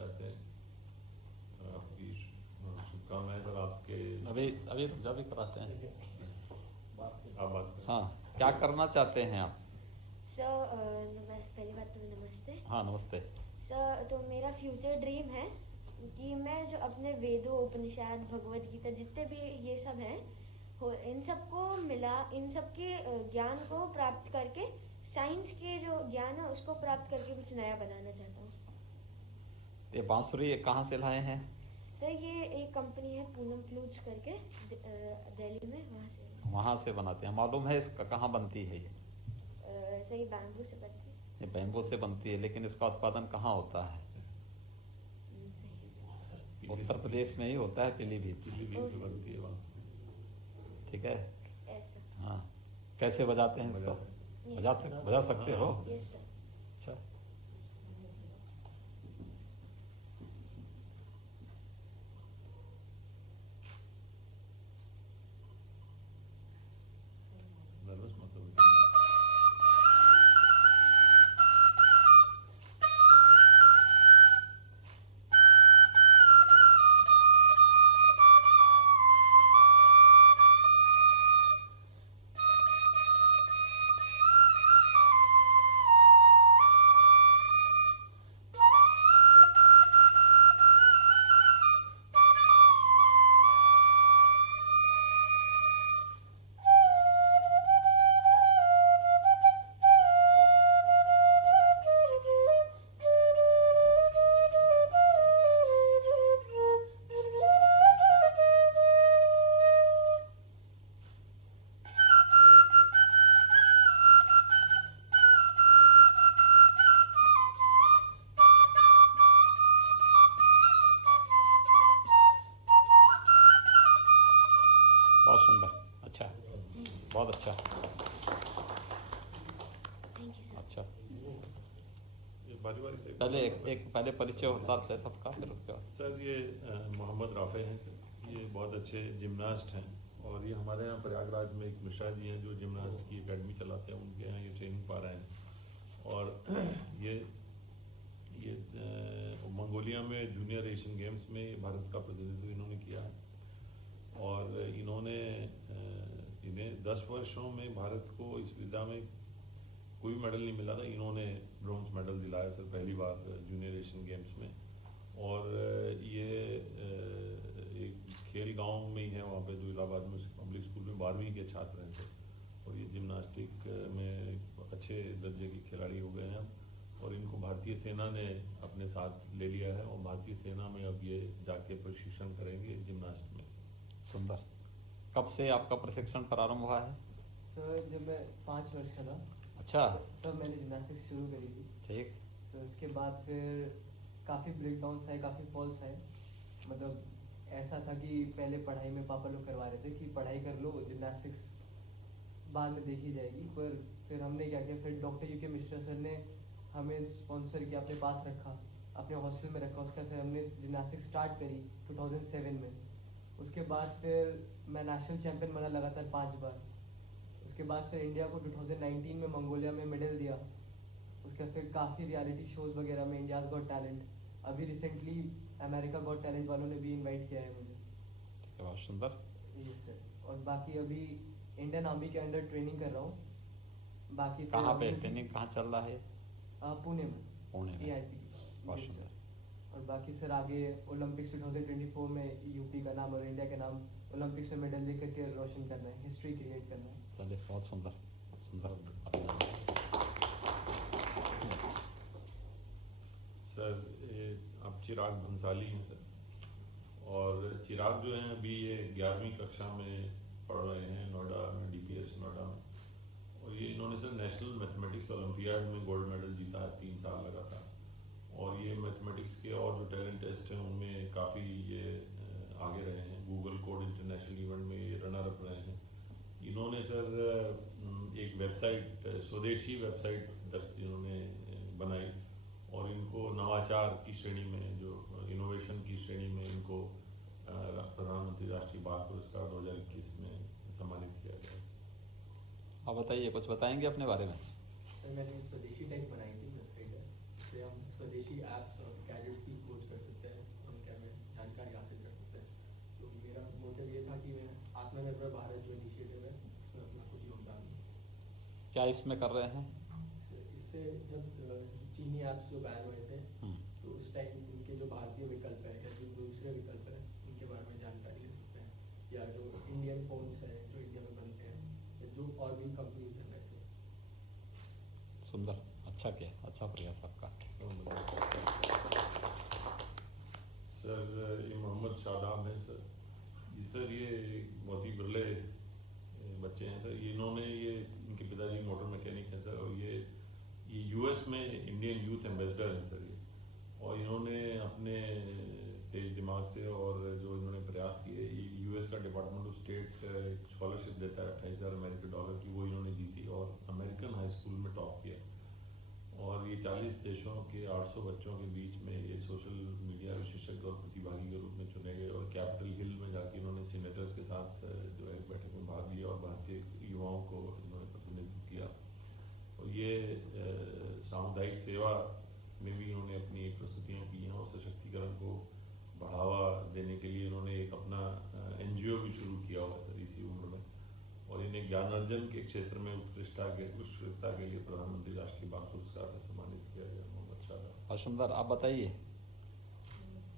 चाहते हैं। आपकी शुभकामनाएं सर। आपके अभी अभी रुक भी कराते हैं। आप बात करें। हाँ, क्या करना चाहते हैं आप? सर पहली बात तो नमस्ते। हाँ नमस्ते। सर तो मेरा फ्यूचर ड्रीम है कि मैं जो अपने वेदों, उपनिषद, भगवत गीता, जितने भी ये सब हैं, इन सबको मिला, इन सब के ज्ञान को प्राप्त करके, साइंस के जो ज्ञान है उसको प्राप्त करके कुछ नया बनाना चाहता हूँ। ये बांसुरी कहाँ से लाए हैं? सर ये एक कंपनी है पूनम फ्लूट्स करके, दिल्ली में, वहाँ से बनाते हैं। मालूम है इसका कहाँ बनती है ये? सर ये बैंबू से बनती है। ये बैम्बू से बनती है, लेकिन इसका उत्पादन कहाँ होता है? उत्तर प्रदेश में ही होता है, पीलीभीत। पीलीभीत में बनती है वहाँ। ठीक है। ऐसा। हाँ, कैसे बजाते हैं इसको? बजा सकते हो? Yes sir. अच्छा। नर्वस मत हो। बहुत सुंदर। अच्छा, बहुत अच्छा। Thank you sir. अच्छा, बारी बारी से पहले एक पहले परिचय होता है सबका, फिर उसके बाद। सर ये मोहम्मद राफ़े हैं सर। ये बहुत अच्छे जिमनास्ट हैं और ये हमारे यहाँ प्रयागराज में एक मिश्रा जी हैं जो जिमनास्ट की एकेडमी चलाते हैं, उनके यहाँ ये ट्रेनिंग पा रहे हैं। और ये मंगोलिया में जूनियर एशियन गेम्स में भारत का प्रतिनिधित्व इन्होंने किया है। और इन्हें 10 वर्षों में भारत को इस विधा में कोई मेडल नहीं मिला था। इन्होंने ब्रॉन्ज मेडल दिलाया सर पहली बार जूनियर एशियन गेम्स में। और ये एक खेल गांव में ही है वहाँ पे, जो इलाहाबाद में पब्लिक स्कूल में 12वीं के छात्र हैं सर। और ये जिम्नास्टिक में अच्छे दर्जे के खिलाड़ी हो गए हैं और इनको भारतीय सेना ने अपने साथ ले लिया है और भारतीय सेना में अब ये जाके प्रशिक्षण करेंगे जिम्नास्ट में। सुंदर। कब से आपका प्रशिक्षण प्रारंभ हुआ है? सर जब मैं 5 वर्ष का था। अच्छा। तब मैंने जिम्नास्टिक्स शुरू करी थी। ठीक। सर उसके बाद फिर काफ़ी ब्रेकडाउन्स आए, काफ़ी फॉल्स आए। मतलब ऐसा था कि पहले पढ़ाई में पापा लोग करवा रहे थे कि पढ़ाई कर लो, जिम्नास्टिक्स बाद में देखी जाएगी। पर फिर हमने क्या किया, फिर डॉक्टर यूके मिश्रा सर ने हमें स्पॉन्सर किया, अपने पास रखा, अपने हॉस्टल में रखा। उसका फिर हमने जिम्नास्टिक्स स्टार्ट करी 2007 में। उसके बाद फिर मैं नेशनल चैम्पियन बना लगातार 5 बार। उसके बाद फिर इंडिया को 2019 में मंगोलिया में मेडल दिया। उसके फिर काफ़ी रियलिटी शोज़ वगैरह में, इंडियाज़ गॉट टैलेंट, अभी रिसेंटली अमेरिका गॉट टैलेंट वालों ने भी इनवाइट किया है मुझे। ठीक है, बहुत सुंदर। Yes sir. और बाकी अभी इंडियन आर्मी के अंडर ट्रेनिंग कर रहा हूँ। बाकी कहाँ पे ट्रेनिंग कहाँ चल रहा है? पुणे में। पुणे में। AIP। बहुत जी सुंदर। सर। और बाकी सर आगे ओलंपिक्स 2024 में यूपी का नाम और इंडिया के नाम ओलंपिक्स में मेडल लेकर के रोशन करना है, हिस्ट्री क्रिएट करना है। चलिए, बहुत सुंदर, सुंदर। अभिनंदन। सर आप चिराग भंसाली हैं सर। और चिराग जो हैं अभी ये 11वीं कक्षा में पढ़ रहे हैं नोएडा में, DPS नोएडा में। और ये इन्होंने सर नेशनल मैथमेटिक्स ओलंपियाड में गोल्ड मेडल जीता है 3 साल लगातार। और ये मैथमेटिक्स के और जो टैलेंट टेस्ट हैं उनमें काफ़ी ये आगे रहे हैं। गूगल कोड इंटरनेशनल इवेंट में ये रनर अप रहे हैं। इन्होंने सर एक वेबसाइट, स्वदेशी वेबसाइट इन्होंने बनाई और इनको नवाचार की श्रेणी में, जो इनोवेशन की श्रेणी में इनको प्रधानमंत्री राष्ट्रीय बाल पुरस्कार 2021 में सम्मानित किया गया। आप बताइए, कुछ बताएंगे अपने बारे में? सर मैंने स्वदेशी टेक बनाई थी वेबसाइट है, जिससे हम स्वदेशी ऐप्स और गैजेट्स की खोज कर आत्मनिर्भर भारत जो इनिशिएटिव है उसमें अपना कुछ योगदान दें। क्या इसमें कर रहे हैं? इससे जब चीनी ऐप्स जो बैन हुए थे तो उस टाइम उनके जो भारतीय विकल्प है या जो दूसरे विकल्प है उनके बारे में जानकारी ले सकते हैं, या जो इंडियन फोन्स है जो इंडिया में बनते हैं या जो और भी कंपनीज हैं वैसे। सुंदर, अच्छा किया, अच्छा प्रयास आपका। सर ये मोहम्मद शादाब है सर। जी सर, ये बहुत ही बिरले बच्चे हैं सर। इन्होंने ये इनके पिताजी मोटर मैकेनिक हैं सर, और ये यूएस में इंडियन यूथ एम्बेसडर हैं सर ये। और इन्होंने अपने तेज दिमाग से और जो इन्होंने प्रयास किए, ये यूएस का डिपार्टमेंट ऑफ स्टेट एक स्कॉलरशिप देता है $28,000 अमेरिकी डॉलर की, वो इन्होंने जीती और अमेरिकन हाई स्कूल में टॉप किया। और ये 40 देशों के 800 बच्चों के बीच में ये सोशल मीडिया विशेषज्ञ और प्रतिभागी के रूप में चुने गए, और कैपिटल हिल में जाके इन्होंने सीनेटर्स के साथ जो है बैठक में भाग लिया और भारतीय युवाओं को इन्होंने प्रतिनिधित्व किया। और ये सामुदायिक सेवा में भी इन्होंने अपनी एक प्रस्तुतियाँ की हैं, और सशक्तिकरण को बढ़ावा देने के लिए इन्होंने एक अपना NGO भी शुरू किया हुआ है सर इसी उम्र में। और इन्हें ज्ञानार्जन के क्षेत्र में उत्कृष्टता के लिए प्रधानमंत्री राष्ट्रीय बाल पुरस्कार से सम्मानित किया गया। मोहम्मद शादाब। और सुंदर, आप बताइए।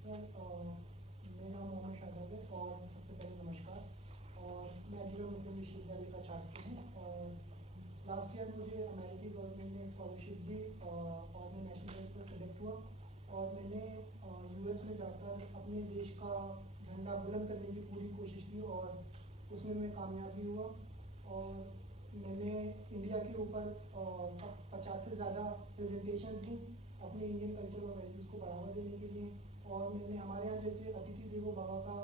सर मेरा नाम मोहम्मद शादाब है और सबसे पहले नमस्कार। और मैं जीवन मुस्लिम विश्वविद्यालय का छात्र हूँ, और लास्ट ईयर मुझे अमेरिकी गवर्नमेंट ने स्कॉलरशिप दी और मैं नेशनल लेवल पर सेलेक्ट हुआ, और मैंने US में जाकर अपने देश का झंडा बुलंद करने की पूरी कोशिश की, और उसमें मैं कामयाब भी हुआ। और मैंने इंडिया के ऊपर 50 से ज़्यादा प्रेजेंटेशंस दी अपने इंडियन कल्चर और वैल्यूज़ को बढ़ावा देने के लिए। और मैंने हमारे यहाँ जैसे अतिथि देवो भव का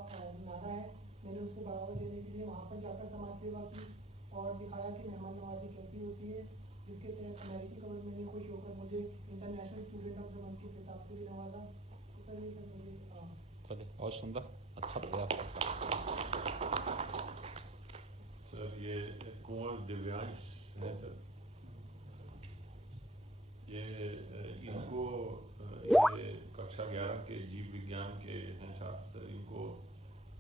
नारा है, मैंने उसको बढ़ावा देने के लिए वहाँ पर जाकर समाज सेवा की और दिखाया कि मेहमान नवाजी कैसी होती है, जिसके तहत अमेरिकी गवर्नमेंट ने खुश होकर मुझे international student of the month के खिताब से भी नवाजा। तो सर ये सब मुझे चलिए, और सुंदर, अच्छा प्रयास आपका। सर ये कुंवर दिव्यांश है सर। ये इनको ये कक्षा 11 के जीव विज्ञान के हैं छात्र। इनको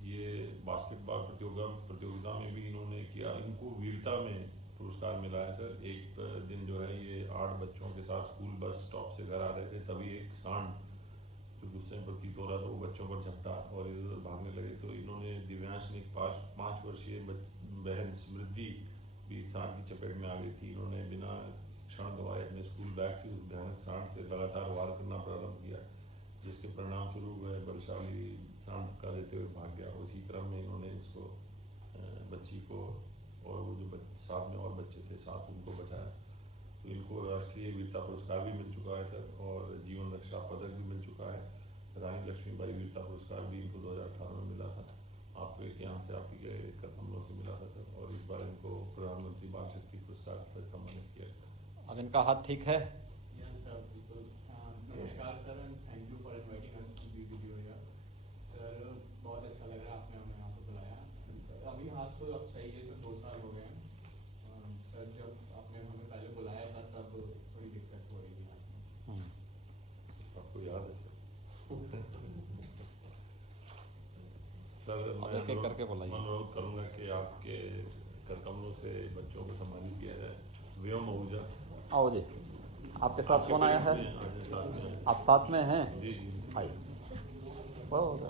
ये बास्केटबॉल प्रतियोगिता में भी इन्होंने किया। इनको वीरता में पुरस्कार मिला है सर। एक दिन जो है ये 8 बच्चों के साथ स्कूल बस स्टॉप से घर आ रहे थे, तभी एक सांड जो गुस्से में प्रतीत हो रहा था वो बच्चों पर झपटा और इधर उधर भागने लगे। तो इन्होंने दिव्यांश ने 5 वर्षीय बहन स्मृति भी सांड की चपेट में आ गई थी। इन्होंने बिना क्षण गंवाए अपने स्कूल बैग से उस भयानक सांड से लगातार वार करना प्रारंभ किया, जिसके परिणाम स्वरूप वह बलशाली सांड धक्का देते हुए भाग गया। उसी क्रम में इन्होंने इसको बच्ची को और वो जो साथ में और बच्चे थे साथ उनको बचाया। तो इनको राष्ट्रीय वीरता पुरस्कार भी मिल चुका है सर, और जीवन रक्षा पदक भी मिल चुका है। रानी लक्ष्मीबाई वीरता पुरस्कार भी इनको 2018 में मिला था, आपके यहाँ से आपके गए कदमों से मिला था सर। और इस बार इनको प्रधानमंत्री बाल शक्ति पुरस्कार से सम्मानित किया गया। अब इनका हाथ ठीक है? Yes, sir, बिल्कुल। नमस्कार sir, and thank you for inviting us to be with you here. Sir बहुत अच्छा लग रहा है आपने हमें यहाँ पे बुलाया। अभी हाथ तो अब सही है सर, 2 साल हो गए हैं। सर जब आपने हमें पहले बुलाया था तब थोड़ी दिक्कत हो रही थी हाथ में। आपको याद है सर? सर अब मैं एक एक करके बुलाइए। अनुरोध करूँगा कि आपके करकमलों से बच्चों को सम्मानित किया जाए। व्योम आहूजा, आओ जी। आपके साथ कौन आया है? साथ में आप साथ में हैं? जी जी। आइए। बहुत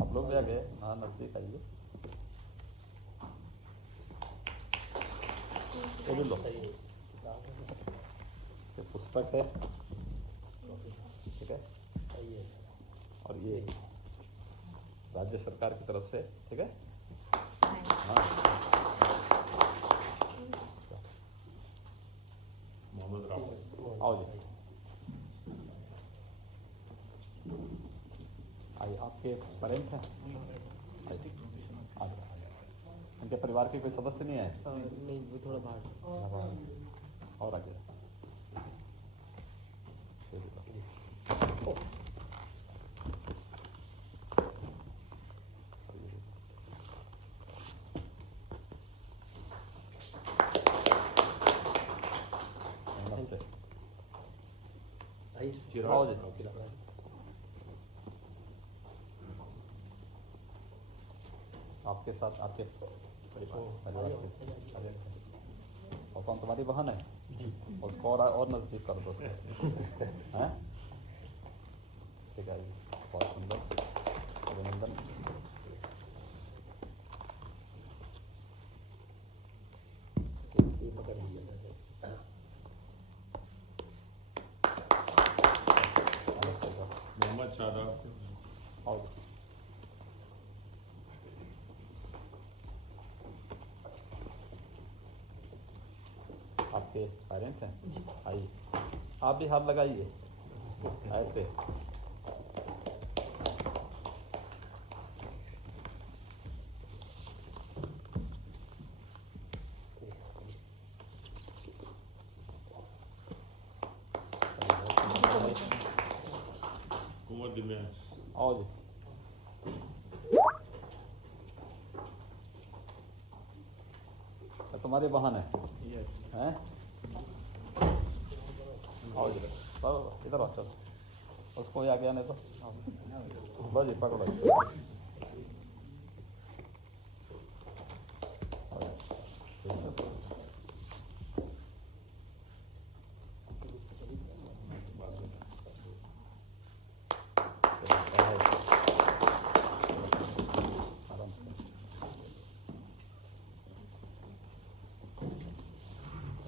आप लोग भी आ गए? हाँ, नजदीक आइए। ये भी लो। ये पुस्तक है, ठीक है, और ये राज्य सरकार की तरफ से, ठीक है। हाँ, मोहम्मद राफत। आओ जी। आइए, आपके पेरेंट हैं? आइए। इनके परिवार के कोई सदस्य नहीं आए? नहीं, वो थोड़ा बाहर। और आगे। आइए। आओ जी। आपके साथ आपके परिवार के और कौन तुम्हारी बहन है जी, उसको और नजदीक कर दो हैं। ठीक है जी, बहुत सुंदर, अभिनंदन। मोहम्मद शादाब, और आपके पेरेंट हैं जी, आइए आप भी हाथ लगाइए ऐसे। कुंवर दिव्यांश, आओ जी। तुम्हारी बहन है हैं? आओ जी, इधर आओ, चलो उसको आगे आने दो। लो जी, पकड़ो इसको। आराम से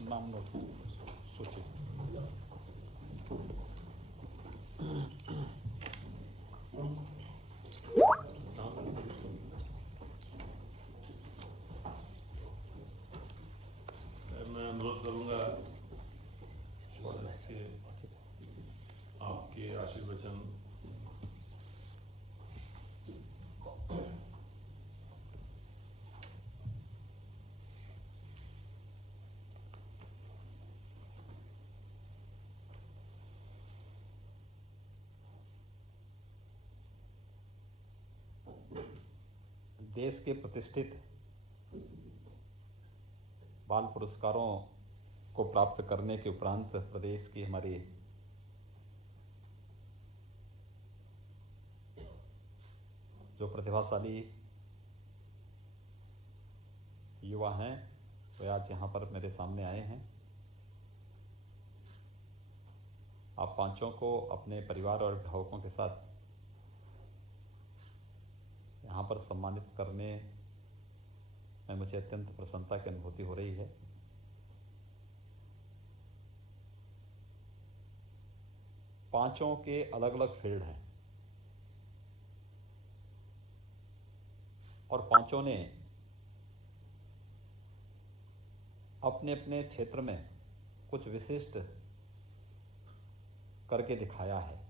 नाम लो, सूची। मैं अनुरोध करूंगा कि आपके आशीर्वचन देश के प्रतिष्ठित बाल पुरस्कारों को प्राप्त करने के उपरांत प्रदेश की हमारी जो प्रतिभाशाली युवा हैं वे आज यहाँ पर मेरे सामने आए हैं। आप पांचों को अपने परिवार और अभिभावकों के साथ यहाँ पर सम्मानित करने में मुझे अत्यंत प्रसन्नता की अनुभूति हो रही है। पांचों के अलग अलग फील्ड हैं और पांचों ने अपने अपने क्षेत्र में कुछ विशिष्ट करके दिखाया है।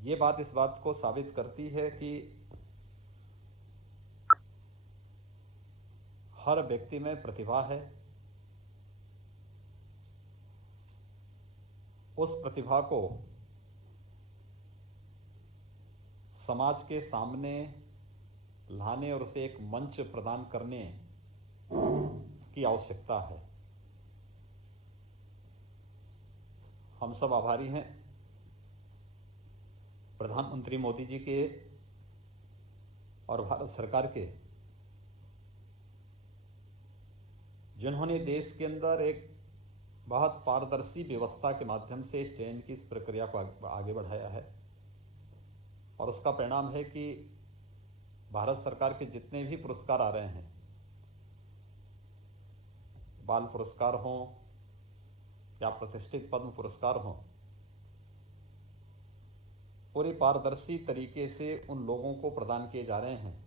ये बात इस बात को साबित करती है कि हर व्यक्ति में प्रतिभा है। उस प्रतिभा को समाज के सामने लाने और उसे एक मंच प्रदान करने की आवश्यकता है। हम सब आभारी हैं प्रधानमंत्री मोदी जी के और भारत सरकार के, जिन्होंने देश के अंदर एक बहुत पारदर्शी व्यवस्था के माध्यम से चयन की इस प्रक्रिया को आगे बढ़ाया है। और उसका परिणाम है कि भारत सरकार के जितने भी पुरस्कार आ रहे हैं, बाल पुरस्कार हों या प्रतिष्ठित पद्म पुरस्कार हों, पूरी पारदर्शी तरीके से उन लोगों को प्रदान किए जा रहे हैं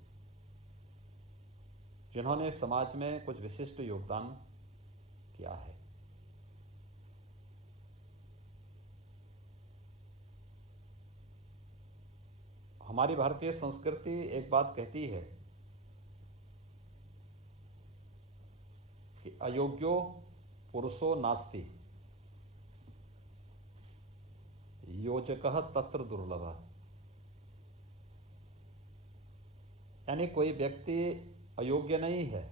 जिन्होंने समाज में कुछ विशिष्ट योगदान किया है। हमारी भारतीय संस्कृति एक बात कहती है कि अयोग्यो पुरुषो नास्ति, योजकः तत्र दुर्लभः। यानी कोई व्यक्ति अयोग्य नहीं है,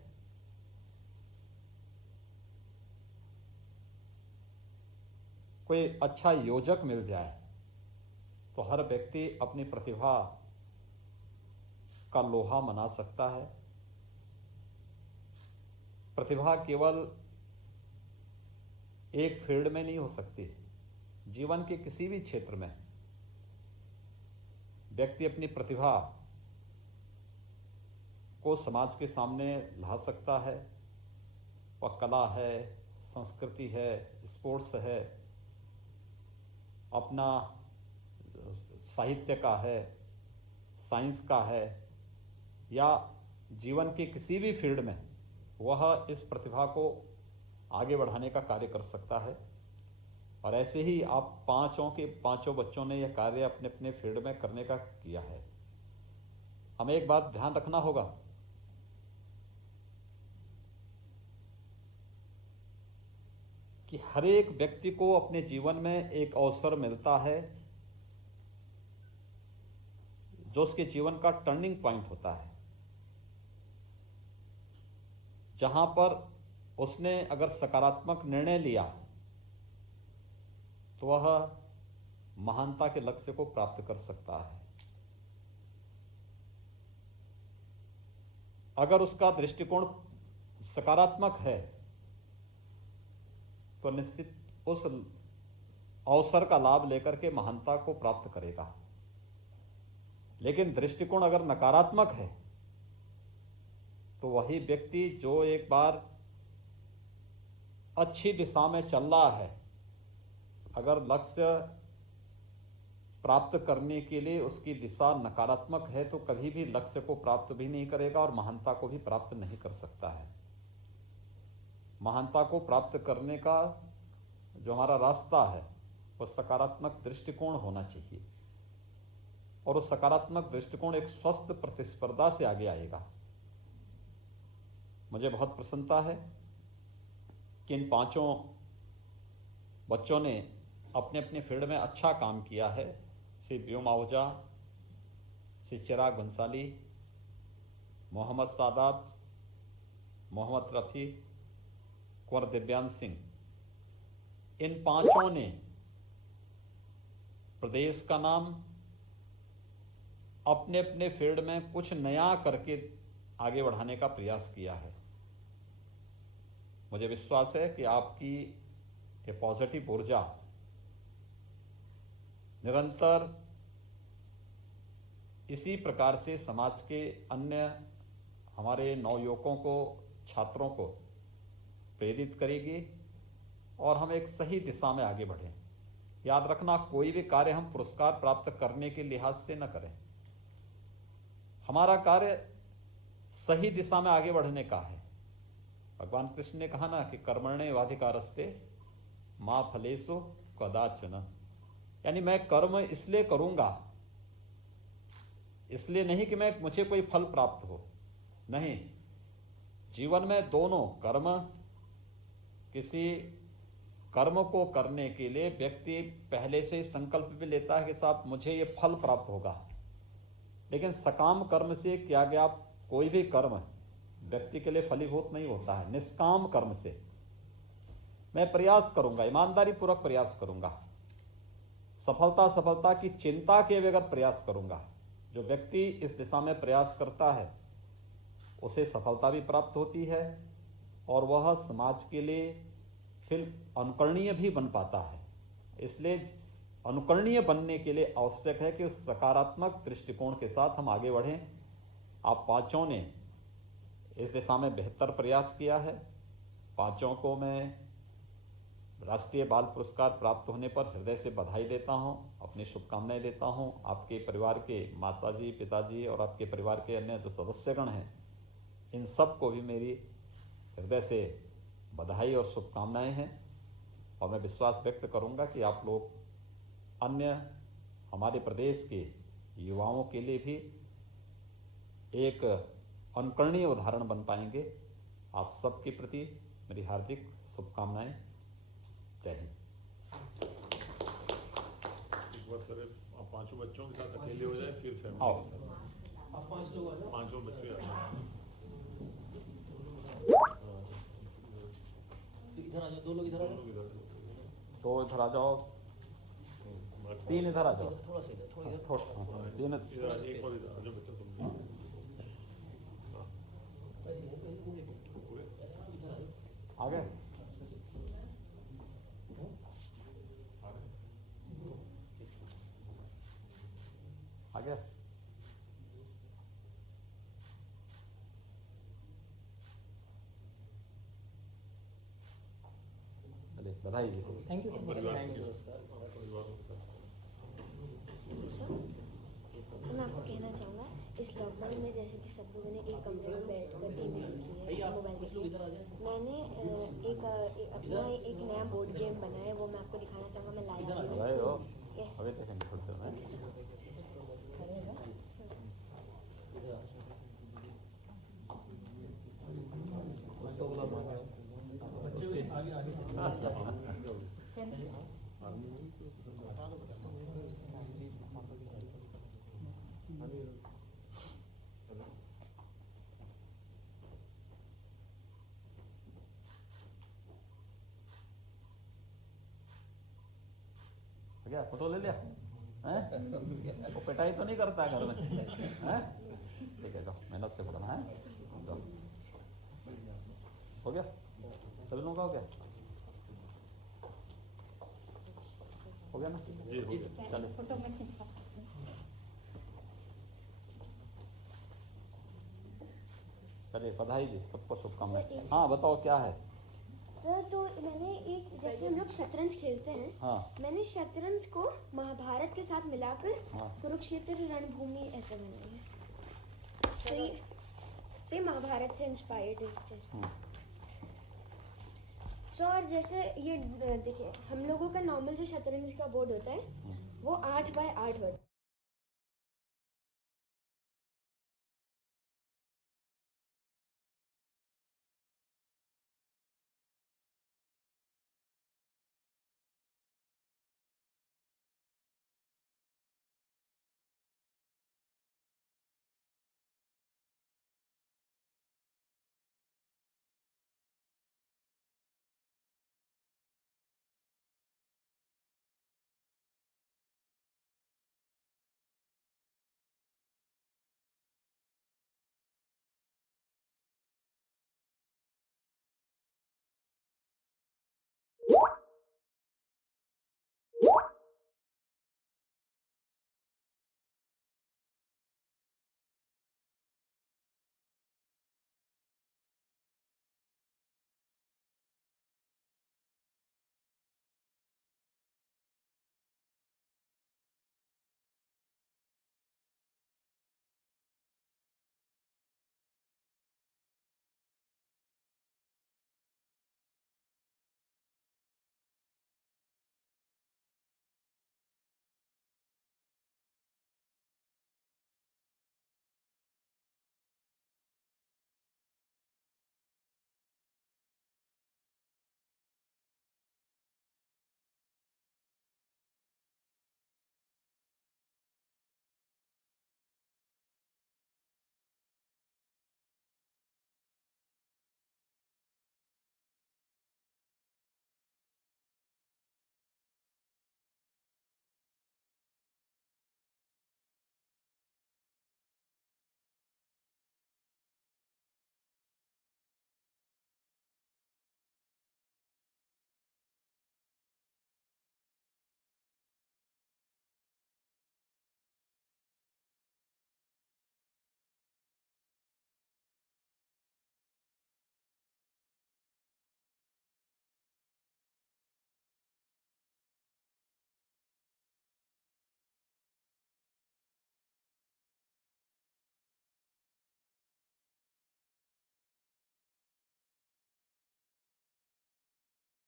कोई अच्छा योजक मिल जाए तो हर व्यक्ति अपनी प्रतिभा का लोहा मना सकता है। प्रतिभा केवल एक फील्ड में नहीं हो सकती, जीवन के किसी भी क्षेत्र में व्यक्ति अपनी प्रतिभा को समाज के सामने ला सकता है। वह कला है, संस्कृति है, स्पोर्ट्स है, अपना साहित्य का है, साइंस का है, या जीवन के किसी भी फील्ड में वह इस प्रतिभा को आगे बढ़ाने का कार्य कर सकता है। और ऐसे ही आप पांचों बच्चों ने यह कार्य अपने अपने फील्ड में करने का किया है। हमें एक बात ध्यान रखना होगा कि हर एक व्यक्ति को अपने जीवन में एक अवसर मिलता है जो उसके जीवन का टर्निंग पॉइंट होता है, जहां पर उसने अगर सकारात्मक निर्णय लिया तो वह महानता के लक्ष्य को प्राप्त कर सकता है। अगर उसका दृष्टिकोण सकारात्मक है तो निश्चित उस अवसर का लाभ लेकर के महानता को प्राप्त करेगा। लेकिन दृष्टिकोण अगर नकारात्मक है तो वही व्यक्ति जो एक बार अच्छी दिशा में चल रहा है, अगर लक्ष्य प्राप्त करने के लिए उसकी दिशा नकारात्मक है तो कभी भी लक्ष्य को प्राप्त भी नहीं करेगा और महानता को भी प्राप्त नहीं कर सकता है। महानता को प्राप्त करने का जो हमारा रास्ता है वो सकारात्मक दृष्टिकोण होना चाहिए, और उस सकारात्मक दृष्टिकोण एक स्वस्थ प्रतिस्पर्धा से आगे आएगा। मुझे बहुत प्रसन्नता है कि इन पांचों बच्चों ने अपने अपने फील्ड में अच्छा काम किया है। श्री व्योम आहूजा, श्री चिराग बंसाली, मोहम्मद सादात, मोहम्मद रफ़ी, कुंवर दिव्यांश सिंह, इन पांचों ने प्रदेश का नाम अपने अपने फील्ड में कुछ नया करके आगे बढ़ाने का प्रयास किया है। मुझे विश्वास है कि आपकी ये पॉजिटिव ऊर्जा निरंतर इसी प्रकार से समाज के अन्य हमारे नवयुवकों को, छात्रों को प्रेरित करेगी और हम एक सही दिशा में आगे बढ़ें। याद रखना, कोई भी कार्य हम पुरस्कार प्राप्त करने के लिहाज से न करें। हमारा कार्य सही दिशा में आगे बढ़ने का है। भगवान कृष्ण ने कहा ना कि कर्मण्येवाधिकारस्ते मा फलेषु कदाचन, यानी मैं कर्म इसलिए करूंगा, इसलिए नहीं कि मुझे कोई फल प्राप्त हो। नहीं, जीवन में दोनों कर्म, किसी कर्म को करने के लिए व्यक्ति पहले से संकल्प भी लेता है कि साहब मुझे ये फल प्राप्त होगा, लेकिन सकाम कर्म से किया गया कोई भी कर्म व्यक्ति के लिए फलीभूत नहीं होता है। निष्काम कर्म से मैं प्रयास करूंगा, ईमानदारी पूर्वक प्रयास करूंगा, सफलता की चिंता के बगैर प्रयास करूंगा। जो व्यक्ति इस दिशा में प्रयास करता है उसे सफलता भी प्राप्त होती है और वह समाज के लिए फिर अनुकरणीय भी बन पाता है। इसलिए अनुकरणीय बनने के लिए आवश्यक है कि उस सकारात्मक दृष्टिकोण के साथ हम आगे बढ़ें। आप पांचों ने इस दिशा में बेहतर प्रयास किया है। पांचों को मैं राष्ट्रीय बाल पुरस्कार प्राप्त होने पर हृदय से बधाई देता हूं, अपनी शुभकामनाएं देता हूं। आपके परिवार के माताजी, पिताजी और आपके परिवार के अन्य जो सदस्यगण हैं, इन सब को भी मेरी हृदय से बधाई और शुभकामनाएं हैं। और मैं विश्वास व्यक्त करूंगा कि आप लोग अन्य हमारे प्रदेश के युवाओं के लिए भी एक अनुकरणीय उदाहरण बन पाएंगे। आप सबके प्रति मेरी हार्दिक शुभकामनाएं। जय हिंद। एक बार सर आप पांचों बच्चों के साथ अकेले हो जाए, फिर फैमिली आओ। के साथ। आप 5 लोग आ जाओ। पांचों बच्चे आ जाए। इधर आ जाओ, 2 लोग इधर आ दोनों जाओ। की तरफ। दो इधर आ जाओ, तीन इधर आ जाओ, थोड़ा सा इधर, थोड़ा इधर, तीन इधर एक और इधर आ जाओ बेटा तुम भी। ऐसे नहीं, पहले मुझे देखो, हो गया? ऐसे इधर आ जाओ। आ गए। आ रहे? आ गया। चलिए बधाई जी। Thank you so much. परिवार थैंक के यू। परिवार के साथ। सर मैं आपको कहना चाहूँगा इस लॉकडाउन में जैसे कि सब लोगों ने एक कमरे में बैठ कर टीवी देखी है, मोबाइल कुछ लोग देखी इधर आ है, जाए। मैंने अपना एक नया बोर्ड गेम बनाया है, वो मैं आपको दिखाना चाहूँगा। मैं लाया भी बधाई हो। हूँ। यस अभी देखेंगे थोड़ी देर में। इधर आ। उसको बोला मांगे बच्चे भी आगे आगे हो गया, फोटो ले लिया हैं? वो पिटाई तो नहीं करता घर में हैं? ठीक है, जाओ मेहनत से पढ़ना है, जाओ। हो गया, सभी लोगों का हो गया, हो गया ना? जी हो गया। चलिए फोटो में खिंचवा सकते हैं। चलिए बधाई जी, सबको शुभकामनाएं। हाँ बताओ क्या है? सर तो मैंने एक, जैसे हम लोग शतरंज खेलते हैं, हाँ मैंने शतरंज को महाभारत के साथ मिलाकर हाँ कुरुक्षेत्र रणभूमि ऐसा बनाई है। तो ये महाभारत से इंस्पायर्ड है। हम्म, सो और जैसे ये देखिए, हम लोगों का नॉर्मल जो शतरंज का बोर्ड होता है वो 8 बाय 8 होता है।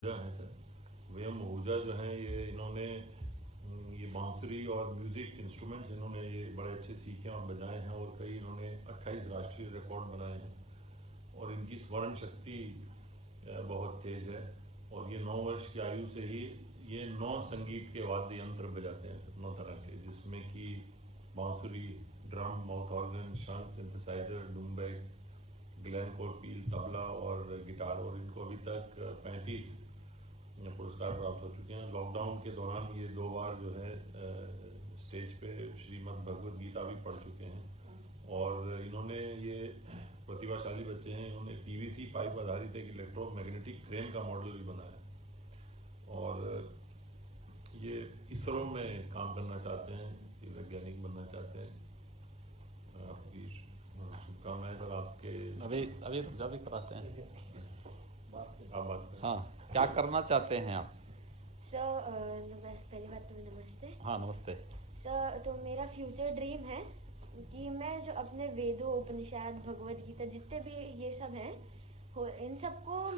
है सर, वेम आहूजा जो हैं ये इन्होंने ये बांसुरी और म्यूजिक इंस्ट्रूमेंट्स इन्होंने ये बड़े अच्छे सीखे और बजाए हैं, और कई इन्होंने 28 राष्ट्रीय रिकॉर्ड बनाए हैं, और इनकी स्मरण शक्ति बहुत तेज है, और ये 9 वर्ष की आयु से ही ये 9 संगीत के वाद्य यंत्र बजाते हैं, 9 तरह के, जिसमें कि बांसुरी, ड्रम, माउथ ऑर्गन, शंख, सिंथेसाइजर, डुम्बेक, ग्लैन कोरपील, तबला और गिटार, और इनको अभी तक 35 पुरस्कार प्राप्त हो चुके हैं। लॉकडाउन के दौरान ये 2 बार जो है स्टेज पे श्रीमद् भगवद गीता भी पढ़ चुके हैं। और इन्होंने ये प्रतिभाशाली बच्चे हैं, इन्होंने पीवीसी पाइप आधारित एक इलेक्ट्रोमैग्नेटिक क्रेन का मॉडल भी बनाया और ये इसरो में काम करना चाहते हैं, ये वैज्ञानिक बनना चाहते हैं। आपकी शुभकामनाएं सर। आपके अभी रुक भी कराते हैं। आप बात करें। हाँ, क्या करना चाहते हैं आप? सर पहली बात तो नमस्ते। हाँ नमस्ते। सर तो मेरा फ्यूचर ड्रीम है कि मैं जो अपने वेदों, उपनिषद, भगवद गीता जितने भी ये सब हैं इन सबको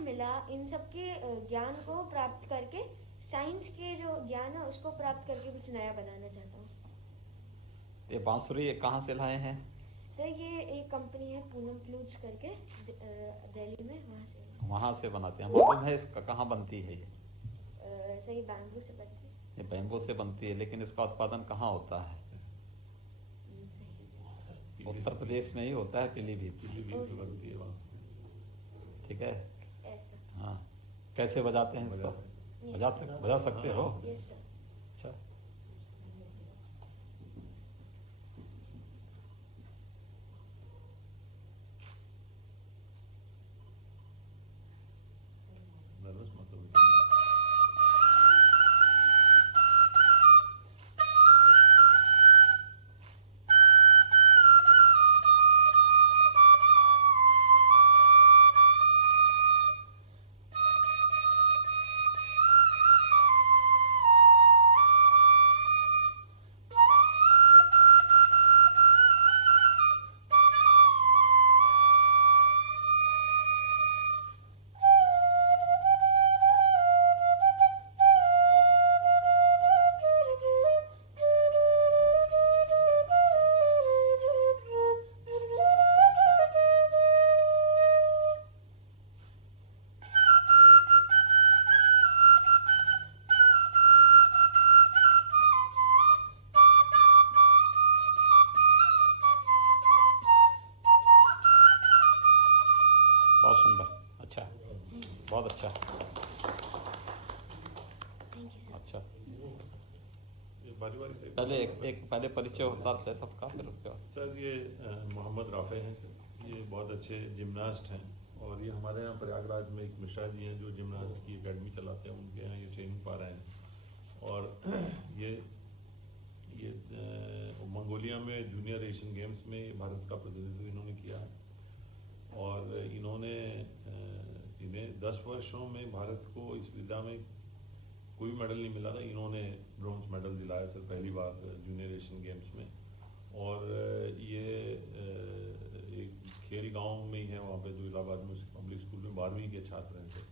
इन सबके ज्ञान को प्राप्त करके साइंस के जो ज्ञान है उसको प्राप्त करके कुछ नया बनाना चाहता हूँ। ये बांसुरी कहाँ से लाए हैं? सर ये एक कंपनी है पूनम फ्लूट्स करके दिल्ली में, वहाँ से बनाते हैं। मालूम है इसका कहाँ बनती है ये? सर ये बैंबू से बनती है। ये बैम्बू से बनती है, लेकिन इसका उत्पादन कहाँ होता है? उत्तर प्रदेश में ही होता है, पीलीभीत। पीलीभीत से बनती है वहाँ। ठीक है। ऐसा। हाँ, कैसे बजाते हैं इसको? बजा सकते हो? Yes sir. अच्छा, नर्वस मत हो। बहुत सुंदर। अच्छा, बहुत अच्छा। Thank you sir. अच्छा, ये बारी बारी से पहले एक पहले परिचय होता है सबका, फिर उसके बाद। सर ये मोहम्मद राफे हैं सर, ये बहुत अच्छे जिम्नास्ट हैं और ये हमारे यहाँ प्रयागराज में एक मिश्रा जी हैं जो जिम्नास्ट की एकेडमी चलाते हैं, उनके यहाँ ये ट्रेनिंग पा रहे हैं। और ये मंगोलिया में जूनियर एशियन गेम्स में भारत का प्रतिनिधित्व इन्होंने किया है और इन्हें 10 वर्षों में भारत को इस विधा में कोई मेडल नहीं मिला था, इन्होंने ब्रॉन्ज मेडल दिलाया सर पहली बार जूनियर एशियन गेम्स में। और ये एक खेल गांव में ही है वहाँ पे, जो इलाहाबाद में पब्लिक स्कूल में 12वीं के छात्र हैं सर।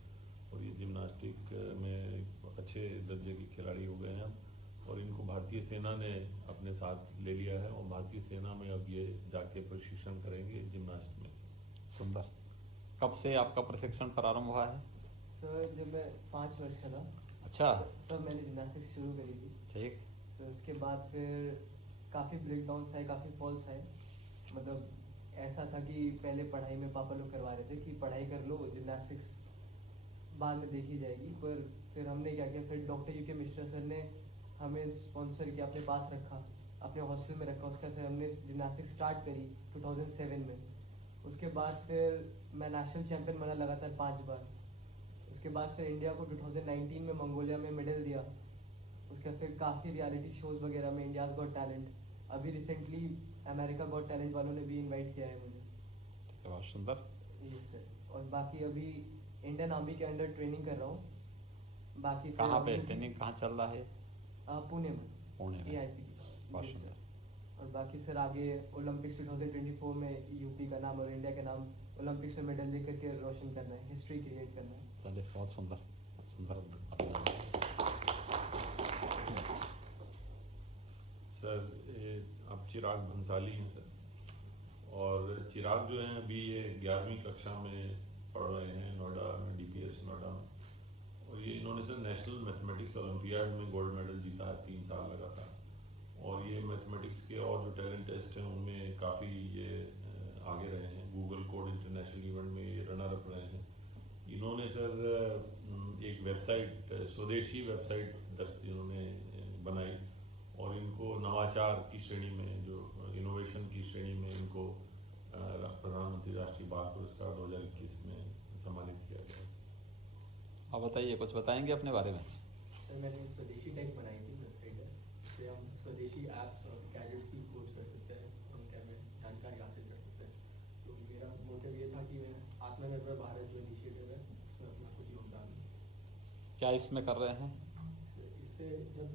और ये जिम्नास्टिक में अच्छे दर्जे के खिलाड़ी हो गए हैं और इनको भारतीय सेना ने अपने साथ ले लिया है और भारतीय सेना में अब ये जाके प्रशिक्षण करेंगे जिम्नास्ट में। सुंदर। कब से आपका प्रशिक्षण प्रारंभ हुआ है? सर जब मैं 5 वर्ष का था अच्छा, तब मैंने जिम्नास्टिक्स शुरू करी थी। ठीक। सर उसके बाद फिर काफ़ी ब्रेकडाउन्स आए, काफ़ी फॉल्स आए। मतलब ऐसा था कि पहले पढ़ाई में पापा लोग करवा रहे थे कि पढ़ाई कर लो, जिम्नास्टिक्स बाद में देखी जाएगी। पर फिर हमने क्या किया, फिर डॉक्टर यूके मिश्रा सर ने हमें स्पॉन्सर किया, अपने पास रखा, अपने हॉस्टल में रखा। उसके बाद फिर हमने जिम्नास्टिक्स स्टार्ट करी 2007 में। उसके बाद फिर मैं नेशनल चैंपियन बना लगातार 5 बार। उसके बाद फिर इंडिया को 2019 में मंगोलिया में मेडल दिया। उसके बाद फिर काफ़ी रियलिटी शोज़ वगैरह में, इंडियाज़ गॉट टैलेंट, अभी रिसेंटली अमेरिका गॉट टैलेंट वालों ने भी इनवाइट किया है मुझे। बहुत सुंदर। Yes sir. और बाकी अभी इंडियन आर्मी के अंडर ट्रेनिंग कर रहा हूँ। बाकी फिर कहाँ पे अभी- ट्रेनिंग कहाँ चल रहा है? पुणे में, पुणे में। AIP। बहुत जी सुंदर। सर। और बाकी सर आगे ओलंपिक्स 2024 में यूपी का नाम और इंडिया का नाम ओलंपिक्स में मेडल लेकर के रोशन करना है, हिस्ट्री क्रिएट करना है। चलिए, बहुत सुंदर, सुंदर। सर ये आप चिराग भंसाली हैं सर, और चिराग जो हैं अभी ये 11वीं कक्षा में पढ़ रहे हैं नोएडा में, DPS नोएडा में। और ये इन्होंने सर नेशनल मैथमेटिक्स ओलंपियाड में गोल्ड मेडल जीता है 3 साल लगातार। और ये मैथमेटिक्स के और जो टैलेंट टेस्ट हैं उनमें काफ़ी ये आगे रहे हैं। गूगल कोड इंटरनेशनल इवेंट में ये रनर अप रहे हैं इन्होंने सर एक वेबसाइट स्वदेशी वेबसाइट इन्होंने बनाई और इनको नवाचार की श्रेणी में जो इनोवेशन की श्रेणी में इनको प्रधानमंत्री राष्ट्रीय बाल पुरस्कार 2021 में सम्मानित किया गया। आप बताइए, कुछ बताएंगे अपने बारे में? सर मैंने स्वदेशी टेक बनाई थी वेबसाइट है, इससे हम स्वदेशी ऐप्स और गैजेट्स की खोज कर सकते हैं, उनके में जानकारी हासिल कर सकते हैं। तो मेरा मोटिव ये था कि मैं आत्मनिर्भर भारत जो इनिशिएटिव है उसमें अपना कुछ योगदान दूँ। क्या इसमें कर रहे हैं? इससे जब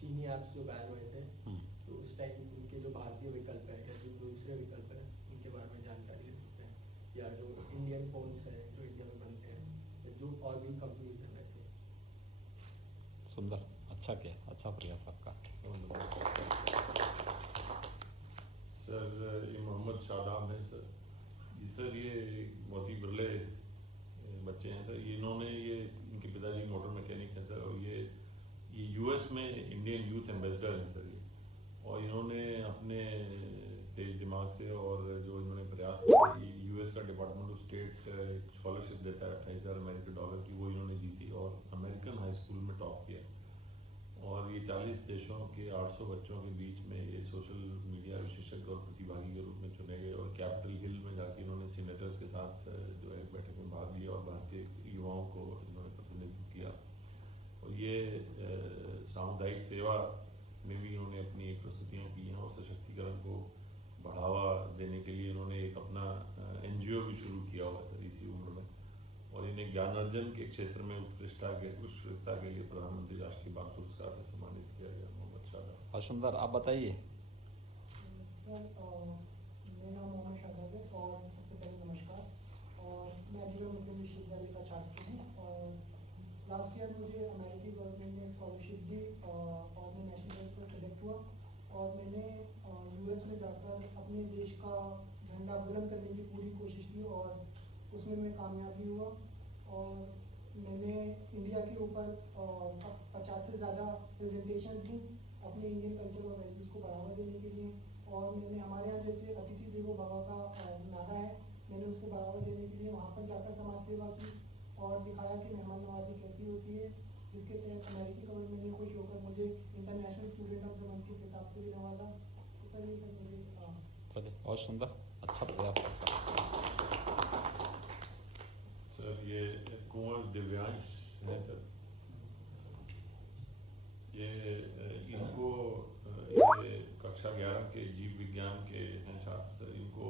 चीनी ऐप्स जो बैन हुए थे तो उस टाइम उनके जो भारतीय विकल्प है या जो दूसरे विकल्प है उनके बारे में जानकारी ले सकते हैं, या जो इंडियन फोन्स है जो इंडिया में बनते हैं या जो और भी कंपनीज हैं वैसे। सुंदर, अच्छा किया, अच्छा प्रयास आपका। सर ये मोहम्मद शादाब है सर। जी सर, ये बहुत ही बिरले बच्चे हैं सर। इन्होंने ये इनके पिताजी मोटर मैकेनिक हैं सर, और ये यूएस में इंडियन यूथ एम्बेसडर हैं सर ये। और इन्होंने अपने तेज दिमाग से और जो इन्होंने प्रयास किए, यूएस का डिपार्टमेंट ऑफ स्टेट एक स्कॉलरशिप देता है $28,000 की, वो इन्होंने जीती और अमेरिकन हाई स्कूल में टॉप किया। और ये 40 देशों के 800 बच्चों के बीच में ये सोशल मीडिया विशेषज्ञ और प्रतिभागी के रूप में चुने गए और कैपिटल हिल में जाके इन्होंने सीनेटर्स के साथ जो है बैठक में भाग लिया और भारतीय युवाओं को इन्होंने प्रतिनिधित्व किया। और ये सामुदायिक सेवा में भी इन्होंने अपनी एक प्रस्तुतियाँ की हैं और सशक्तिकरण को बढ़ावा देने के लिए इन्होंने एक अपना एनजीओ भी शुरू किया हुआ सर इसी उम्र में। और इन्हें ज्ञानार्जन के क्षेत्र में उत्कृष्टता के लिए प्रधानमंत्री राष्ट्रीय बाल पुरस्कार से सम्मानित किया गया मोहम्मद शादाब। और सुंदर, आप बताइए। सर मेरा नाम मोहम्मद शादाब है और सबसे पहले नमस्कार। और मैं जीवन मुस्लिम विश्वविद्यालय का छात्र हूँ और लास्ट ईयर मुझे अमेरिकी गवर्नमेंट ने स्कॉलरशिप दी और मैं नेशनल लेवल पर सेलेक्ट हुआ और मैंने यूएस में जाकर अपने देश का झंडा बुलंद करने की पूरी कोशिश की और उसमें मैं कामयाब भी हुआ। और मैंने इंडिया के ऊपर 50 से ज़्यादा प्रेजेंटेशंस दी अपने इंडियन कल्चर और वैल्यूज़ को बढ़ावा देने के लिए। और मैंने हमारे यहाँ जैसे अतिथि देवो भव का नारा है, मैंने उसको बढ़ावा देने के लिए वहाँ पर जाकर समाज सेवा की और दिखाया कि मेहमान नवाजी कैसी होती है, जिसके तहत अमेरिकी गवर्नमेंट ने खुश होकर मुझे international student of the month के खिताब से भी नवाजा। तो सर ये सब मुझे चलिए, बहुत सुंदर, अच्छा प्रयास आपका। सर ये कुंवर दिव्यांश है सर। ये इनको ये कक्षा 11 के जीव विज्ञान के हैं छात्र सर। इनको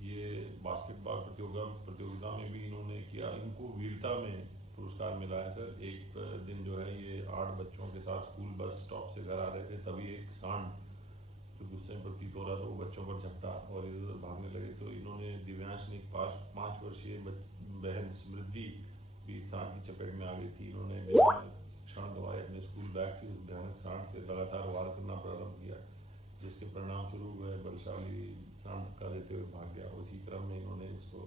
ये बास्केटबॉल प्रतियोगिता में भी इन्होंने किया। इनको वीरता में पुरस्कार मिला है सर। एक दिन जो है ये 8 बच्चों के साथ स्कूल बस स्टॉप से घर आ रहे थे, तभी एक सांड जो गुस्से में प्रतीत हो रहा था वो बच्चों पर झपटा और इधर उधर भागने लगे। तो इन्होंने दिव्यांश ने 5 वर्षीय बहन स्मृति भी सांड की चपेट में आ गई थी। इन्होंने बिना क्षण गवाए अपने स्कूल बैग से उस भयानक सांड से लगातार वार करना प्रारंभ किया, जिसके परिणाम स्वरूप वह बलशाली सांड धक्का देते हुए भाग गया। उसी क्रम में इन्होंने उसको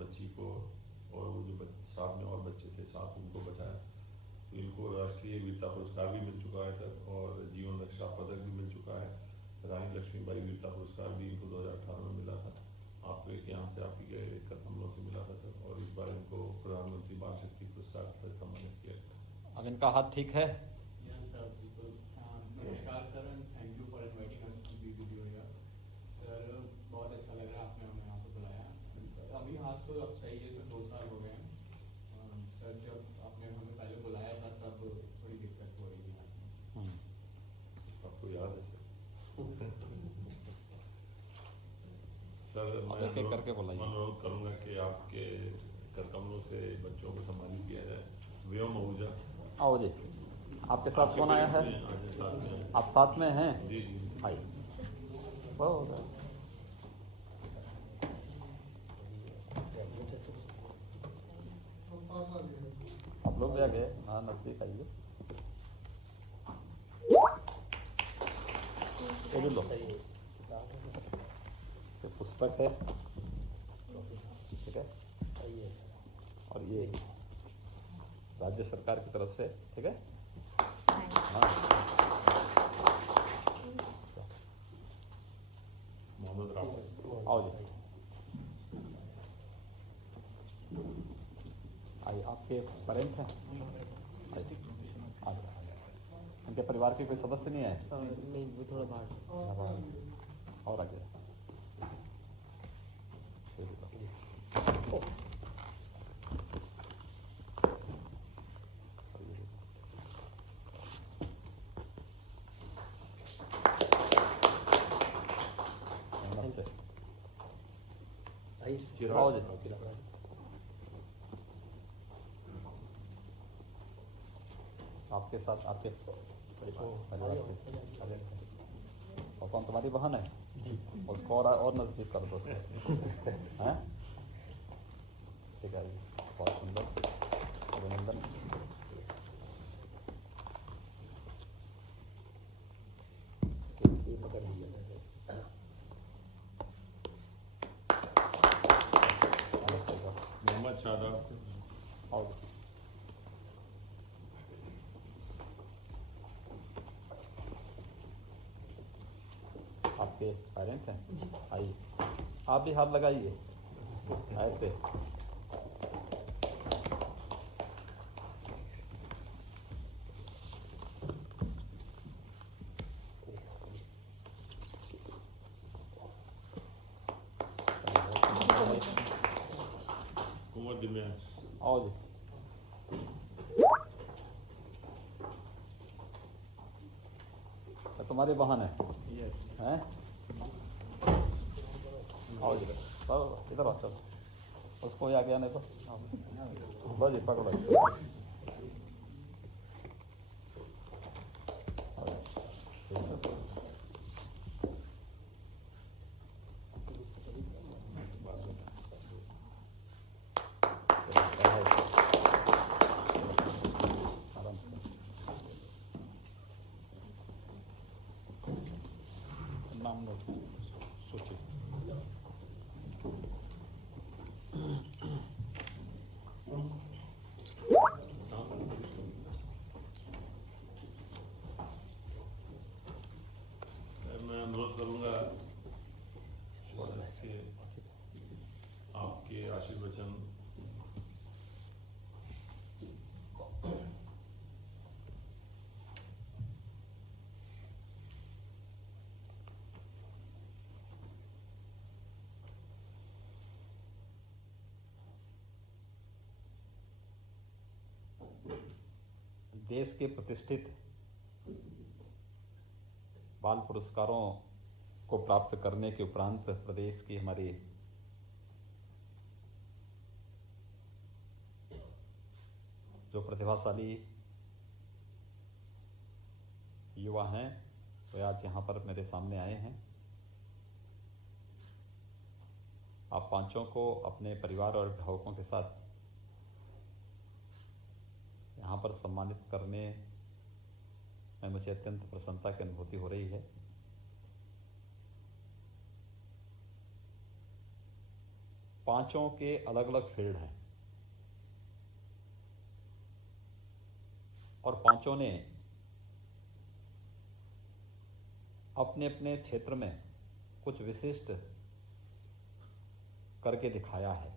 बच्ची को और वो जो साथ में और बच्चे थे साथ उनको बचाया। तो इनको राष्ट्रीय वीरता पुरस्कार भी मिल चुका है सर और जीवन रक्षा पदक भी मिल चुका है। रानी लक्ष्मीबाई वीरता पुरस्कार भी इनको 2018 में मिला था, आपके यहाँ से आप ही के कदमों से मिला था सर। और इस बार इनको प्रधानमंत्री बाल शक्ति पुरस्कार से सम्मानित किया गया। अब इनका हाथ ठीक है? नमस्कार sir and thank you for inviting us to be video here. Sir बहुत अच्छा लग रहा है आपने हमें यहाँ पे बुलाया। अभी हाथ तो अब सही है सर, 2 साल हो गए हैं। सर जब आपने हमें पहले बुलाया था तब थोड़ी दिक्कत हो रही थी हाथ में। आपको याद है सर? मैं एक एक करके बुलाइए। अनुरोध करूँगा कि आपके करकमलों से बच्चों को सम्मानित किया जाए। व्योम आहूजा आओ जी, आपके साथ कौन आया है? आप साथ में हैं? जी जी आइए, बहुत आप लोग भी आ गए? हाँ, नजदीक आइए। ये भी लो, ये पुस्तक है, ठीक है, और ये राज्य सरकार की तरफ से, ठीक है। हाँ, मोहम्मद राफी। आओ जी। आपके पेरेंट हैं? आ जाओ। उनके परिवार के कोई सदस्य नहीं आए? नहीं, वो थोड़ा बाहर। और आगे मेहनत से आइए आओ जी। आपके साथ आपके परिवार के और कौन तुम्हारी बहन है? जी। उसको और नजदीक कर दो उससे। हैं? ठीक है जी, बहुत सुंदर, अभिनंदन। ये पकड़ लीजिए। मोहम्मद शादाब। आओ। आपके पेरेंट हैं? जी। आइए, आप भी हाथ लगाइए ऐसे। उमर दिम्यान। आओ जी। तुम्हारी बहन है? हैं? आओ जी, चलो इधर आओ, चलो उसको ही आगे आने दो। लो जी, पकड़ो इसको। आओ जी, ठीक है। आराम से। नाम लो, सूची। मैं अनुरोध करूंगा कि आपके आशीर्वचन देश के प्रतिष्ठित बाल पुरस्कारों को प्राप्त करने के उपरांत प्रदेश की हमारी जो प्रतिभाशाली युवा हैं वे आज यहाँ पर मेरे सामने आए हैं। आप पांचों को अपने परिवार और अभिभावकों के साथ यहाँ पर सम्मानित करने में मुझे अत्यंत प्रसन्नता की अनुभूति हो रही है। पांचों के अलग अलग फील्ड हैं और पांचों ने अपने अपने क्षेत्र में कुछ विशिष्ट करके दिखाया है।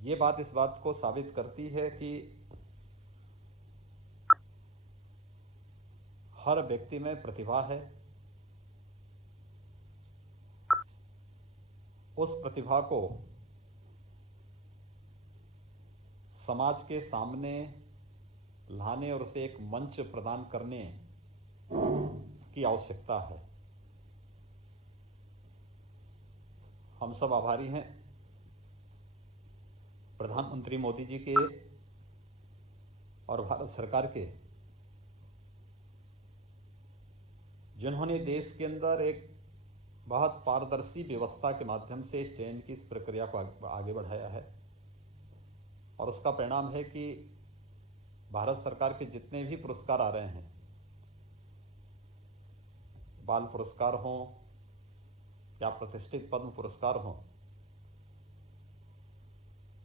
ये बात इस बात को साबित करती है कि हर व्यक्ति में प्रतिभा है। उस प्रतिभा को समाज के सामने लाने और उसे एक मंच प्रदान करने की आवश्यकता है। हम सब आभारी हैं प्रधानमंत्री मोदी जी के और भारत सरकार के, जिन्होंने देश के अंदर एक बहुत पारदर्शी व्यवस्था के माध्यम से चयन की इस प्रक्रिया को आगे बढ़ाया है। और उसका परिणाम है कि भारत सरकार के जितने भी पुरस्कार आ रहे हैं, बाल पुरस्कार हों या प्रतिष्ठित पद्म पुरस्कार हों,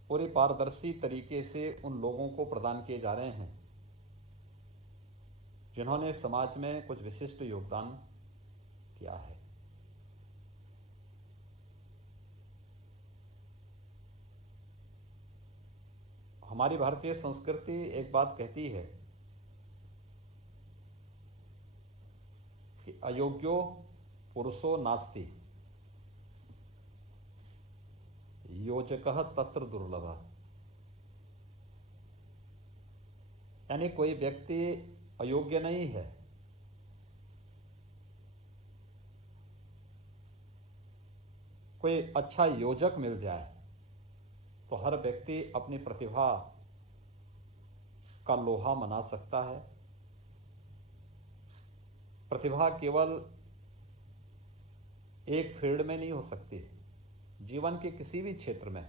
पूरी पारदर्शी तरीके से उन लोगों को प्रदान किए जा रहे हैं जिन्होंने समाज में कुछ विशिष्ट योगदान किया है। हमारी भारतीय संस्कृति एक बात कहती है कि अयोग्यो पुरुषो नास्ति, योजकः तत्र दुर्लभः। यानी कोई व्यक्ति अयोग्य नहीं है, कोई अच्छा योजक मिल जाए तो हर व्यक्ति अपनी प्रतिभा का लोहा मना सकता है। प्रतिभा केवल एक फील्ड में नहीं हो सकती, जीवन के किसी भी क्षेत्र में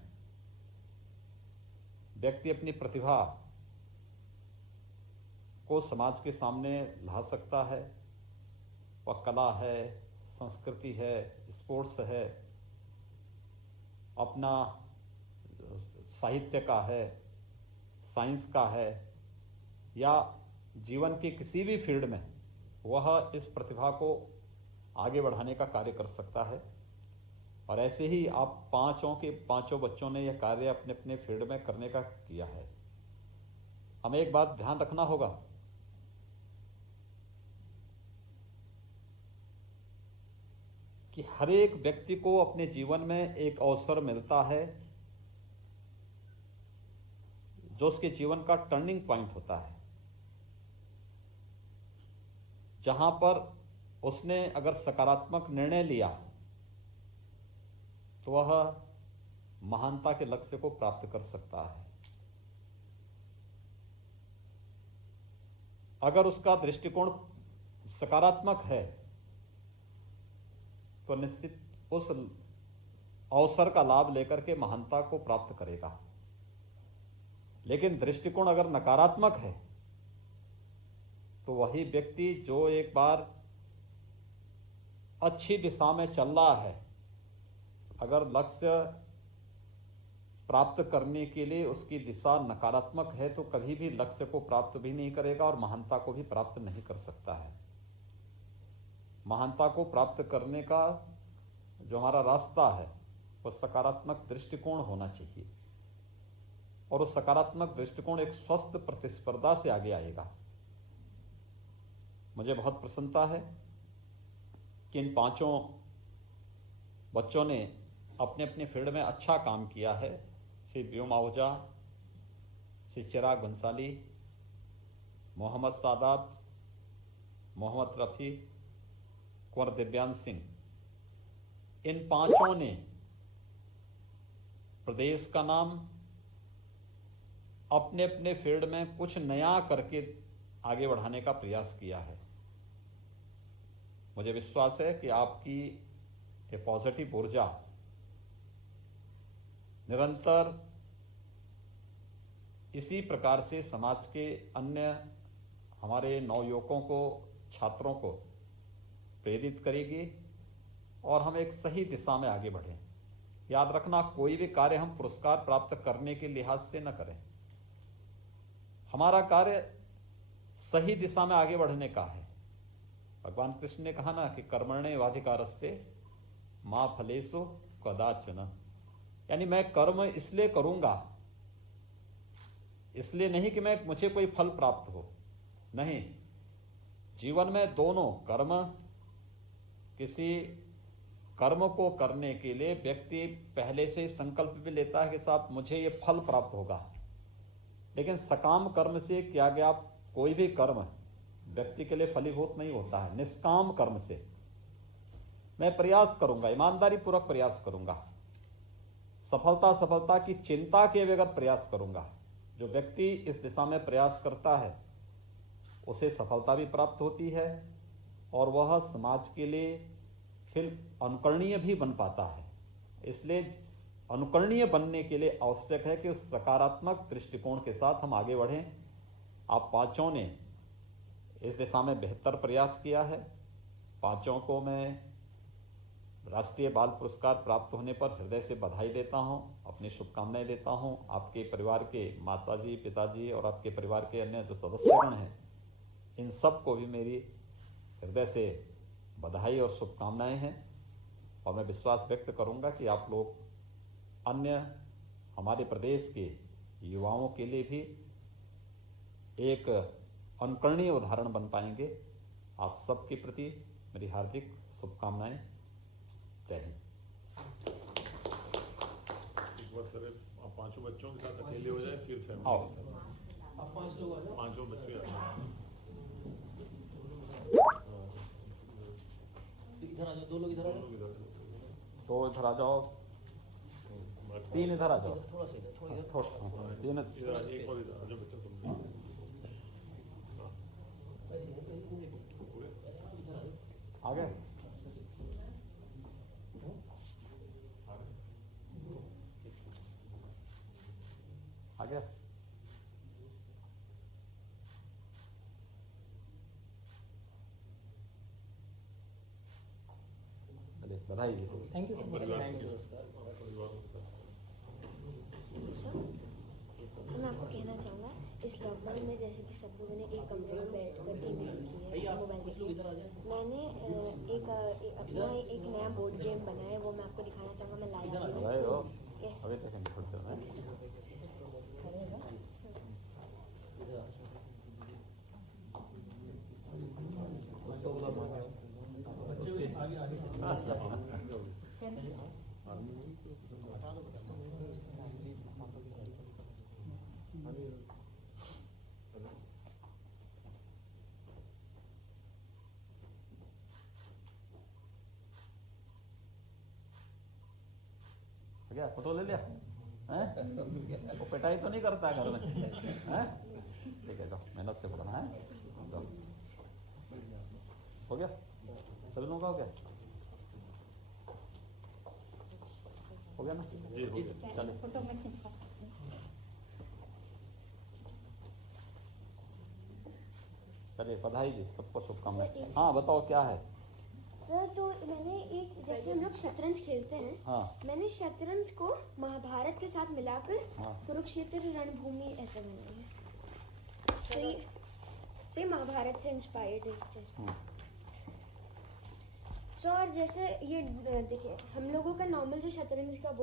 व्यक्ति अपनी प्रतिभा को समाज के सामने ला सकता है। वह कला है, संस्कृति है, स्पोर्ट्स है, अपना साहित्य का है, साइंस का है, या जीवन के किसी भी फील्ड में वह इस प्रतिभा को आगे बढ़ाने का कार्य कर सकता है। और ऐसे ही आप पांचों बच्चों ने यह कार्य अपने अपने फील्ड में करने का किया है। हमें एक बात ध्यान रखना होगा कि हर एक व्यक्ति को अपने जीवन में एक अवसर मिलता है जो उसके जीवन का टर्निंग पॉइंट होता है, जहां पर उसने अगर सकारात्मक निर्णय लिया तो वह महानता के लक्ष्य को प्राप्त कर सकता है। अगर उसका दृष्टिकोण सकारात्मक है तो निश्चित उस अवसर का लाभ लेकर के महानता को प्राप्त करेगा। लेकिन दृष्टिकोण अगर नकारात्मक है तो वही व्यक्ति जो एक बार अच्छी दिशा में चल रहा है, अगर लक्ष्य प्राप्त करने के लिए उसकी दिशा नकारात्मक है तो कभी भी लक्ष्य को प्राप्त भी नहीं करेगा और महानता को भी प्राप्त नहीं कर सकता है। महानता को प्राप्त करने का जो हमारा रास्ता है वो सकारात्मक दृष्टिकोण होना चाहिए, और वो सकारात्मक दृष्टिकोण एक स्वस्थ प्रतिस्पर्धा से आगे आएगा। मुझे बहुत प्रसन्नता है कि इन पांचों बच्चों ने अपने अपने फील्ड में अच्छा काम किया है। श्री व्योम आहूजा, श्री चिराग बंसाली, मोहम्मद सादात, मोहम्मद रफ़ी, कुंवर दिव्यांश सिंह, इन पांचों ने प्रदेश का नाम अपने अपने फील्ड में कुछ नया करके आगे बढ़ाने का प्रयास किया है। मुझे विश्वास है कि आपकी ये पॉजिटिव ऊर्जा निरंतर इसी प्रकार से समाज के अन्य हमारे नवयुवकों को, छात्रों को प्रेरित करेगी और हम एक सही दिशा में आगे बढ़ें। याद रखना, कोई भी कार्य हम पुरस्कार प्राप्त करने के लिहाज से न करें। हमारा कार्य सही दिशा में आगे बढ़ने का है। भगवान कृष्ण ने कहा ना कि कर्मण्येवाधिकारस्ते मा फलेषु कदाचन, यानी मैं कर्म इसलिए करूंगा, इसलिए नहीं कि मुझे कोई फल प्राप्त हो। नहीं, जीवन में दोनों कर्म, किसी कर्म को करने के लिए व्यक्ति पहले से संकल्प भी लेता है कि साहब मुझे ये फल प्राप्त होगा, लेकिन सकाम कर्म से किया गया कोई भी कर्म व्यक्ति के लिए फलीभूत नहीं होता है। निष्काम कर्म से मैं प्रयास करूंगा, ईमानदारी पूर्वक प्रयास करूंगा, सफलता की चिंता के बगैर प्रयास करूंगा। जो व्यक्ति इस दिशा में प्रयास करता है उसे सफलता भी प्राप्त होती है और वह समाज के लिए फिर अनुकरणीय भी बन पाता है। इसलिए अनुकरणीय बनने के लिए आवश्यक है कि उस सकारात्मक दृष्टिकोण के साथ हम आगे बढ़ें। आप पांचों ने इस दिशा में बेहतर प्रयास किया है। पांचों को मैं राष्ट्रीय बाल पुरस्कार प्राप्त होने पर हृदय से बधाई देता हूं, अपनी शुभकामनाएं देता हूं। आपके परिवार के माताजी, पिताजी और आपके परिवार के अन्य जो सदस्यगण हैं, इन सब को भी मेरी हृदय से बधाई और शुभकामनाएं हैं। और मैं विश्वास व्यक्त करूंगा कि आप लोग अन्य हमारे प्रदेश के युवाओं के लिए भी एक अनुकरणीय उदाहरण बन पाएंगे। आप सबके प्रति मेरी हार्दिक शुभकामनाएं। जय हिंद। एक बार सर आप पांचों बच्चों के साथ अकेले हो जाए, फिर फैमिली आओ। के साथ। आप 5 लोग आ जाओ। पांचों बच्चे आ जाए। इधर आ जाओ, 2 लोग इधर आ दोनों जाओ, इधर। तो इधर आ जाओ, 3 इधर आ जाओ। थोड़ा सा इधर, थोड़ा इधर। थोड़ा 3 इधर आ जाए, एक और इधर आ जाओ बच्चा तुम भी। हाँ, ऐसे नहीं, पहले तुम देखो। हो गया? ऐसे इधर आ जाओ। आ गए। आ गया। चलिए बधाई जी। Thank you so much. परिवार थैंक यू के सर। परिवारों के साथ। सर मैं आपको कहना चाहूँगा इस लॉकडाउन में जैसे कि सब लोगों ने एक कमरे में बैठ कर टीवी देखी है, भैया मोबाइल कुछ लोग देखी इधर आ है। जाए। मैंने अपना एक नया बोर्ड गेम बनाया है, वो मैं आपको दिखाना चाहूँगा। मैं लाया हूँ। रहे हो Yes. अभी देखेंगे थोड़ी देर में। इधर आ जाओ। उसको बुला मांगे हो। उसके आगे आगे क्या फोटो ले लिया हैं? वो पिटाई तो नहीं करता घर में हैं? ठीक है, जाओ मेहनत से पढ़ना है। जाओ। हो गया, सभी लोगों का हो गया, हो गया ना? जी, हो गया। चलिए फोटो में खींचवा चलिए बधाई जी, सबको शुभकामनाएं। हाँ बताओ क्या है? सर तो मैंने एक, जैसे हम लोग शतरंज खेलते हैं, हाँ मैंने शतरंज को महाभारत के साथ मिलाकर हाँ कुरुक्षेत्र रणभूमि ऐसे बनाई है। सही महाभारत से इंस्पायर्ड है। हम्म, सर जैसे ये देखिए, हम लोगों का नॉर्मल जो शतरंज का बोर्ड